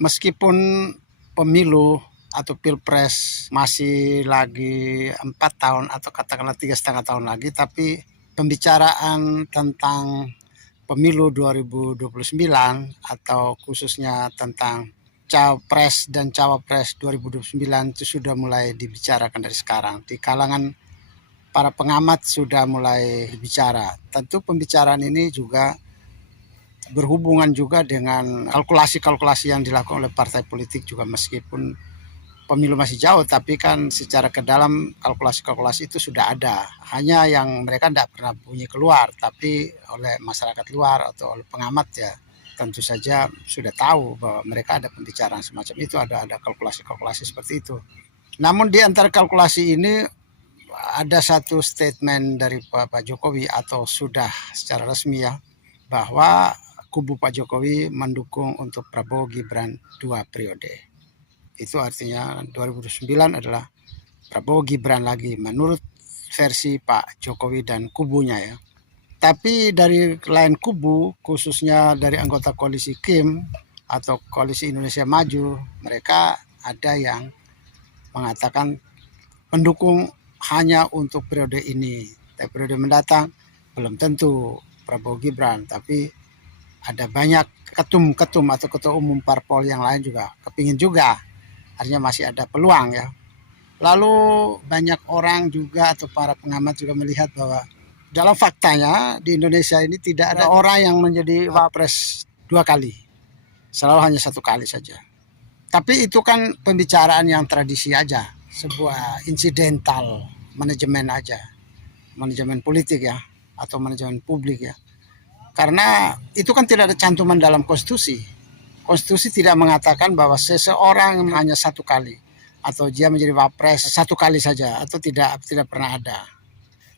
meskipun pemilu atau pilpres masih lagi 4 tahun atau katakanlah 3,5 tahun lagi, tapi pembicaraan tentang pemilu 2029 atau khususnya tentang capres dan cawapres 2029 itu sudah mulai dibicarakan dari sekarang. Di kalangan para pengamat sudah mulai bicara. Tentu pembicaraan ini juga berhubungan juga dengan kalkulasi-kalkulasi yang dilakukan oleh partai politik juga, meskipun pemilu masih jauh, tapi kan secara ke dalam kalkulasi-kalkulasi itu sudah ada. Hanya yang mereka tidak pernah bunyi keluar, tapi oleh masyarakat luar atau oleh pengamat ya tentu saja sudah tahu bahwa mereka ada pembicaraan semacam itu, ada kalkulasi-kalkulasi seperti itu. Namun di antara kalkulasi ini ada satu statement dari Pak Jokowi atau sudah secara resmi ya, bahwa kubu Pak Jokowi mendukung untuk Prabowo Gibran 2 periode. Itu artinya 2009 adalah Prabowo Gibran lagi menurut versi Pak Jokowi dan kubunya ya. Tapi dari lain kubu, khususnya dari anggota koalisi KIM atau Koalisi Indonesia Maju, mereka ada yang mengatakan pendukung hanya untuk periode ini. Tapi periode mendatang belum tentu Prabowo Gibran, tapi ada banyak ketum-ketum atau ketua umum parpol yang lain juga kepingin juga. Artinya masih ada peluang ya. Lalu banyak orang juga atau para pengamat juga melihat bahwa dalam faktanya di Indonesia ini tidak ada orang yang menjadi wapres 2 kali. Selalu hanya 1 kali saja. Tapi itu kan pembicaraan yang tradisi aja. Sebuah insidental manajemen aja. Manajemen politik ya. Atau manajemen publik ya. Karena itu kan tidak ada cantuman dalam konstitusi. Konstitusi tidak mengatakan bahwa seseorang hanya 1 kali atau dia menjadi wapres 1 kali saja atau tidak pernah ada.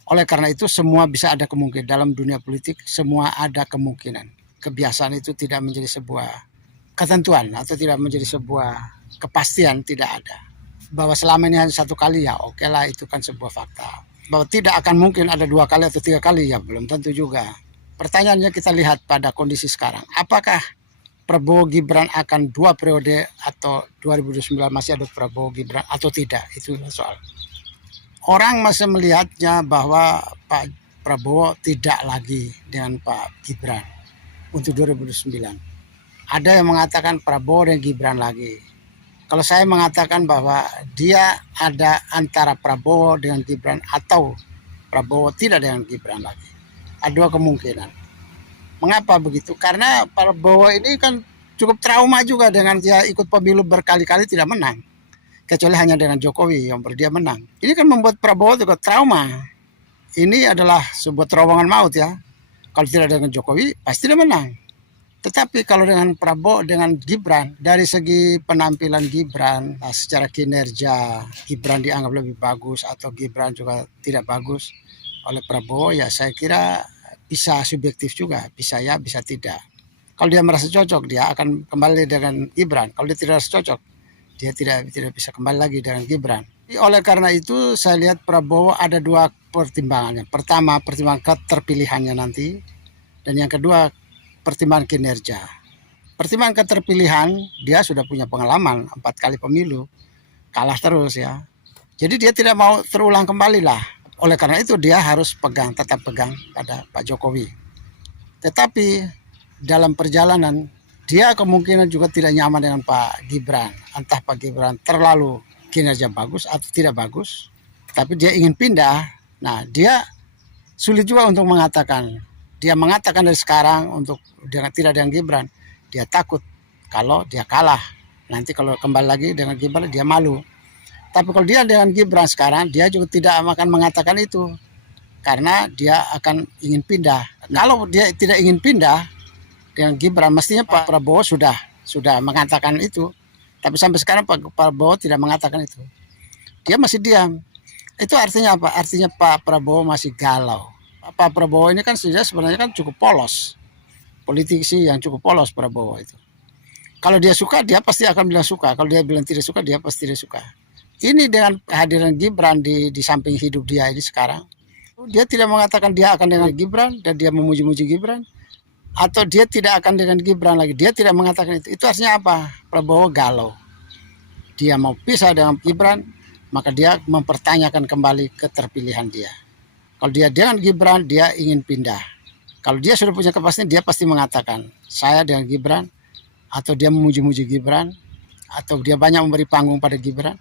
Oleh karena itu semua bisa ada kemungkinan dalam dunia politik, semua ada kemungkinan. Kebiasaan itu tidak menjadi sebuah ketentuan atau tidak menjadi sebuah kepastian, tidak ada. Bahwa selama ini hanya 1 kali ya oke lah, itu kan sebuah fakta. Bahwa tidak akan mungkin ada 2 kali atau 3 kali ya belum tentu juga. Pertanyaannya kita lihat pada kondisi sekarang. Apakah Prabowo Gibran akan 2 periode atau 2029 masih ada Prabowo Gibran atau tidak? Itu soal. Orang masih melihatnya bahwa Pak Prabowo tidak lagi dengan Pak Gibran untuk 2029. Ada yang mengatakan Prabowo dan Gibran lagi. Kalau saya mengatakan bahwa dia ada antara Prabowo dengan Gibran atau Prabowo tidak dengan Gibran lagi. Ada 2 kemungkinan. Mengapa begitu? Karena Prabowo ini kan cukup trauma juga dengan dia ikut pemilu berkali-kali tidak menang. Kecuali hanya dengan Jokowi yang dia menang. Ini kan membuat Prabowo juga trauma. Ini adalah sebuah terowongan maut ya. Kalau tidak dengan Jokowi pasti dia menang. Tetapi kalau dengan Prabowo, dengan Gibran, dari segi penampilan Gibran, secara kinerja Gibran dianggap lebih bagus atau Gibran juga tidak bagus oleh Prabowo, ya saya kira bisa subjektif juga, bisa ya, bisa tidak. Kalau dia merasa cocok, dia akan kembali dengan Gibran. Kalau dia tidak merasa cocok, dia tidak bisa kembali lagi dengan Gibran. Oleh karena itu saya lihat Prabowo ada 2 pertimbangannya. Pertama, pertimbangan keterpilihannya nanti, dan yang kedua pertimbangan kinerja. Pertimbangan keterpilihan, dia sudah punya pengalaman 4 kali pemilu, kalah terus ya. Jadi dia tidak mau terulang kembali lah. Oleh karena itu dia harus tetap pegang pada Pak Jokowi. Tetapi dalam perjalanan dia kemungkinan juga tidak nyaman dengan Pak Gibran. Entah Pak Gibran terlalu kinerja bagus atau tidak bagus, tapi dia ingin pindah. Nah, dia sulit juga untuk mengatakan. Dia mengatakan dari sekarang untuk tidak dengan Gibran. Dia takut kalau dia kalah. Nanti kalau kembali lagi dengan Gibran dia malu. Tapi kalau dia dengan Gibran sekarang, dia juga tidak akan mengatakan itu. Karena dia akan ingin pindah. Kalau dia tidak ingin pindah dengan Gibran, mestinya Pak Prabowo sudah mengatakan itu. Tapi sampai sekarang Pak Prabowo tidak mengatakan itu. Dia masih diam. Itu artinya apa? Artinya Pak Prabowo masih galau. Pak Prabowo ini kan sebenarnya kan cukup polos. Politisi yang cukup polos Prabowo itu. Kalau dia suka, dia pasti akan bilang suka. Kalau dia bilang tidak suka, dia pasti tidak suka. Ini dengan kehadiran Gibran di samping hidup dia ini sekarang, dia tidak mengatakan dia akan dengan Gibran dan dia memuji-muji Gibran. atau dia tidak akan dengan Gibran lagi. Dia tidak mengatakan itu. Itu artinya apa? Prabowo galau. Dia mau pisah dengan Gibran, maka dia mempertanyakan kembali keterpilihan dia. Kalau dia dengan Gibran, dia ingin pindah. Kalau dia sudah punya kepastian, dia pasti mengatakan, saya dengan Gibran, atau dia memuji-muji Gibran, atau dia banyak memberi panggung pada Gibran.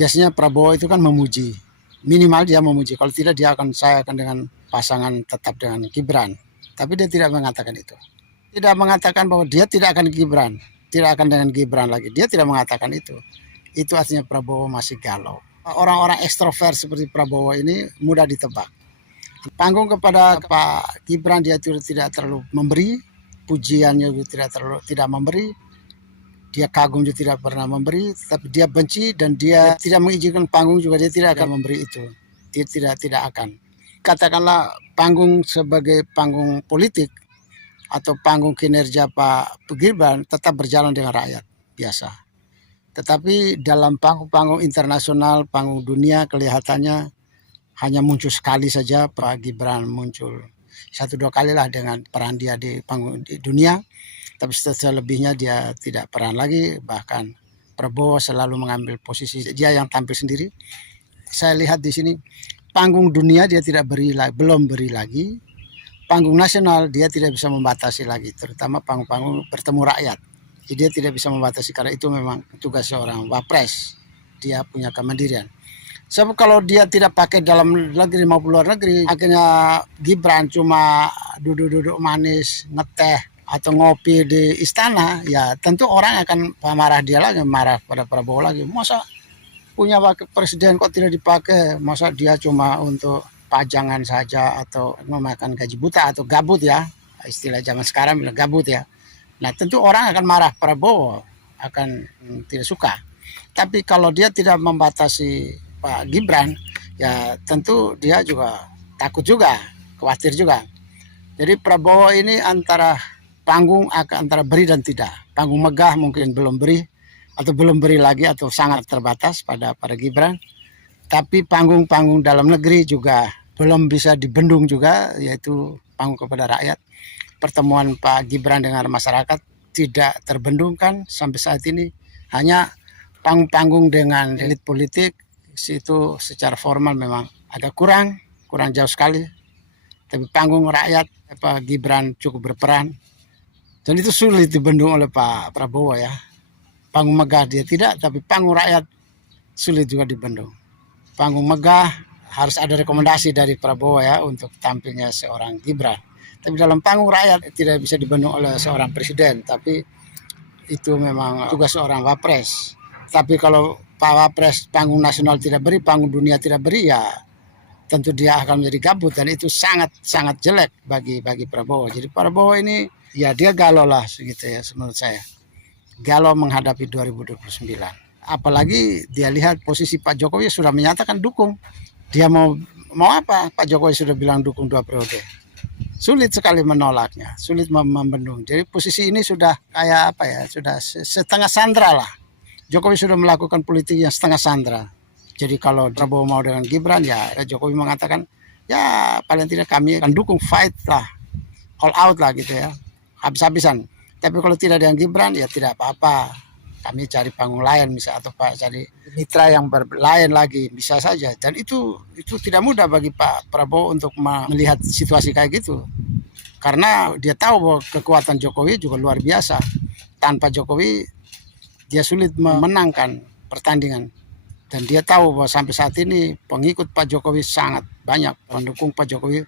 Biasanya Prabowo itu kan memuji, minimal dia memuji. Kalau tidak, saya akan dengan pasangan tetap dengan Gibran. Tapi dia tidak mengatakan itu. Tidak mengatakan bahwa dia tidak akan Gibran, tidak akan dengan Gibran lagi. Dia tidak mengatakan itu. Itu artinya Prabowo masih galau. Orang-orang ekstrovert seperti Prabowo ini mudah ditebak. Panggung kepada Pak Gibran dia tidak terlalu memberi, pujiannya juga tidak memberi, dia kagum juga tidak pernah memberi, tapi dia benci dan dia tidak mengizinkan panggung juga, dia tidak akan memberi itu. Dia tidak akan. Katakanlah panggung sebagai panggung politik atau panggung kinerja Pak Gibran tetap berjalan dengan rakyat biasa. Tetapi dalam panggung-panggung internasional, panggung dunia kelihatannya hanya muncul sekali saja Pak Gibran muncul. 1-2 kali lah dengan peran dia di panggung di dunia. Tapi selebihnya dia tidak peran lagi. Bahkan Prabowo selalu mengambil posisi dia yang tampil sendiri. Saya lihat di sini panggung dunia dia belum beri lagi. Panggung nasional dia tidak bisa membatasi lagi, terutama panggung-panggung bertemu rakyat. Jadi dia tidak bisa membatasi karena itu memang tugas seorang wapres. Dia punya kemandirian. Sebab kalau dia tidak pakai dalam negeri maupun luar negeri, akhirnya Gibran cuma duduk-duduk manis, ngeteh, atau ngopi di istana, ya tentu orang akan marah dia lagi, marah pada Prabowo lagi. Masa punya wakil presiden kok tidak dipakai? Masa dia cuma untuk pajangan saja atau memakan gaji buta atau gabut ya, istilah zaman sekarang bilang gabut ya. Nah tentu orang akan marah, Prabowo akan tidak suka. Tapi kalau dia tidak membatasi Pak Gibran, ya tentu dia juga takut juga, khawatir juga. Jadi Prabowo ini antara beri dan tidak. Panggung megah mungkin belum beri, atau belum beri lagi, atau sangat terbatas pada Gibran. Tapi panggung-panggung dalam negeri juga belum bisa dibendung juga, yaitu panggung kepada rakyat. Pertemuan Pak Gibran dengan masyarakat tidak terbendungkan sampai saat ini. Hanya panggung-panggung dengan elit politik, itu secara formal memang agak kurang jauh sekali. Tapi panggung rakyat Pak Gibran cukup berperan. Dan itu sulit dibendung oleh Pak Prabowo ya. Panggung megah dia tidak, tapi panggung rakyat sulit juga dibendung. Panggung megah harus ada rekomendasi dari Prabowo ya untuk tampilnya seorang Gibran. Tapi dalam panggung rakyat tidak bisa dibendung oleh seorang presiden. Tapi itu memang tugas seorang wapres. Tapi kalau Pak Wapres panggung nasional tidak beri, panggung dunia tidak beri, ya tentu dia akan menjadi gabut, dan itu sangat jelek bagi Prabowo. Jadi Prabowo ini ya dia galau lah gitu ya menurut saya. Galau menghadapi 2029. Apalagi dia lihat posisi Pak Jokowi sudah menyatakan dukung. Dia mau apa? Pak Jokowi sudah bilang dukung 2 periode. Sulit sekali menolaknya, sulit membendung. Jadi posisi ini sudah kayak apa ya? Sudah setengah sandra lah. Jokowi sudah melakukan politik yang setengah sandra. Jadi kalau Prabowo mau dengan Gibran, ya Jokowi mengatakan, ya paling tidak kami akan dukung, fight lah, all out lah gitu ya, habis-habisan. Tapi kalau tidak dengan Gibran, ya tidak apa-apa. Kami cari panggung lain misalnya, atau cari mitra yang lain lagi, bisa saja. Dan itu tidak mudah bagi Pak Prabowo untuk melihat situasi kayak gitu. Karena dia tahu bahwa kekuatan Jokowi juga luar biasa. Tanpa Jokowi, dia sulit memenangkan pertandingan. Dan dia tahu bahwa sampai saat ini pengikut Pak Jokowi sangat banyak. Pendukung Pak Jokowi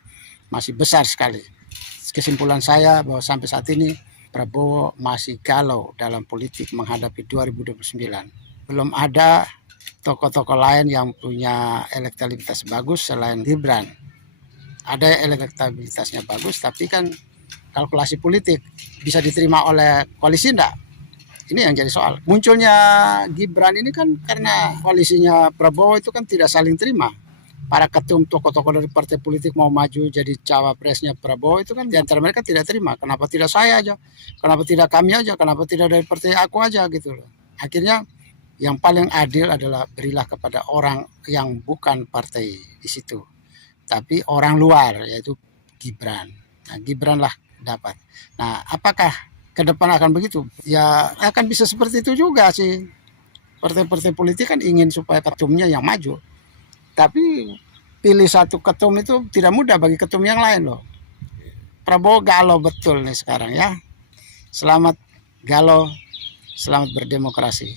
masih besar sekali. Kesimpulan saya bahwa sampai saat ini Prabowo masih galau dalam politik menghadapi 2029. Belum ada tokoh-tokoh lain yang punya elektabilitas bagus selain Gibran. Ada elektabilitasnya bagus, tapi kan kalkulasi politik bisa diterima oleh koalisi enggak? Ini yang jadi soal. Munculnya Gibran ini kan karena koalisinya Prabowo itu kan tidak saling terima. Para ketum tokoh-tokoh dari partai politik mau maju jadi cawapresnya Prabowo itu kan di antara mereka tidak terima. Kenapa tidak saya aja? Kenapa tidak kami aja? Kenapa tidak dari partai aku aja gitu loh. Akhirnya yang paling adil adalah berilah kepada orang yang bukan partai di situ. Tapi orang luar, yaitu Gibran. Nah, Gibran lah dapat. Nah, apakah ke depan akan begitu? Ya akan bisa seperti itu juga sih. Partai-partai politik kan ingin supaya ketumnya yang maju. Tapi pilih satu ketum itu tidak mudah bagi ketum yang lain loh. Prabowo galau betul nih sekarang ya. Selamat galau, selamat berdemokrasi.